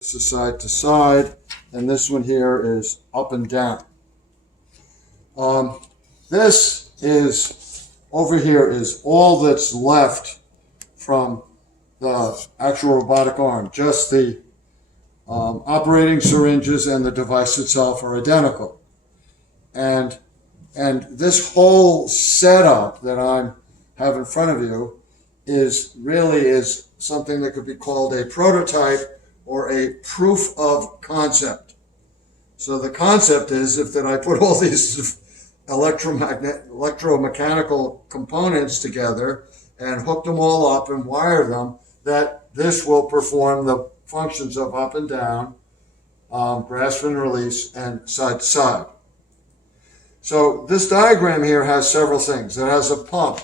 This is side to side, and this one here is up and down. This is, over here is all that's left from the actual robotic arm. Just the operating syringes and the device itself are identical. And this whole setup that I have in front of you is something that could be called a prototype or a proof of concept. So the concept is that I put all these electromechanical components together and hook them all up and wire them, that this will perform the functions of up and down, grasp and release, and side to side. So this diagram here has several things. It has a pump.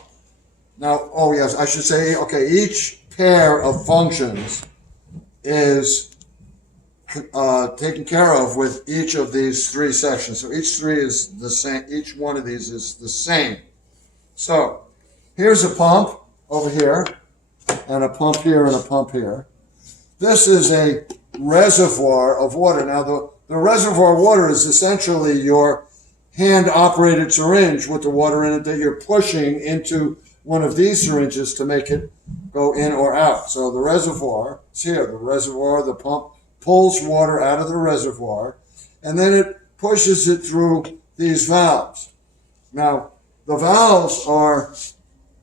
Now, oh yes, I should say, okay, each pair of functions is taken care of with each of these three sections. So each one of these is the same. So here's a pump over here, and a pump here, and a pump here. This is a reservoir of water. Now the reservoir water is essentially your hand-operated syringe with the water in it that you're pushing into one of these syringes to make it go in or out. So the reservoir is here. The pump pulls water out of the reservoir, and then it pushes it through these valves. Now, the valves are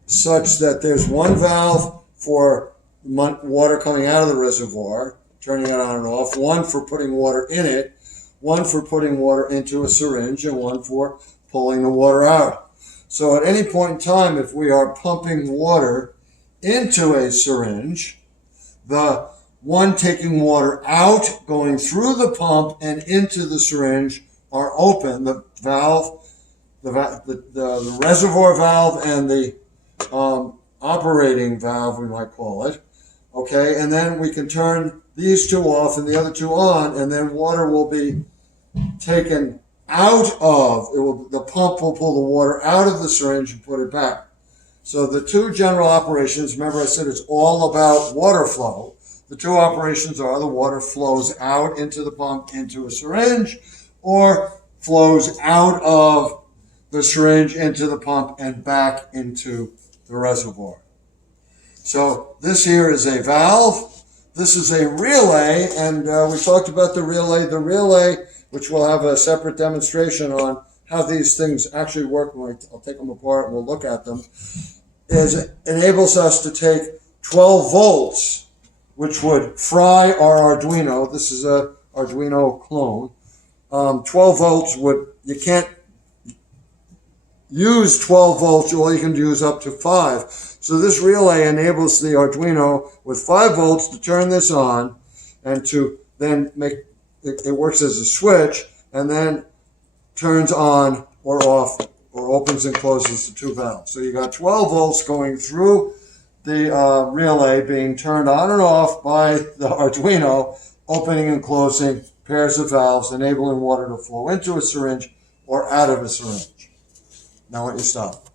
such that there's one valve for water coming out of the reservoir, turning it on and off, one for putting water in it, one for putting water into a syringe, and one for pulling the water out. So at any point in time, if we are pumping water into a syringe, the one taking water out, going through the pump and into the syringe are open. The valve, the reservoir valve, and the operating valve, we might call it. Okay, and then we can turn these two off and the other two on, and then water will be taken out of, the pump will pull the water out of the syringe and put it back. So the two general operations, remember I said it's all about water flow. The two operations are the water flows out into the pump into a syringe, or flows out of the syringe into the pump and back into the reservoir. So this here is a valve. This is a relay, and we talked about the relay. The relay, which we'll have a separate demonstration on how these things actually work. I'll take them apart and we'll look at them. Enables us to take 12 volts, which would fry our Arduino. This is a Arduino clone. 12 volts you can't use 12 volts, all you can do is up to 5. So this relay enables the Arduino with 5 volts to turn this on, and to then it works as a switch, and then turns on or off, or opens and closes the two valves. So you got 12 volts going through the relay, being turned on and off by the Arduino, opening and closing pairs of valves, enabling water to flow into a syringe or out of a syringe. Now let you stop.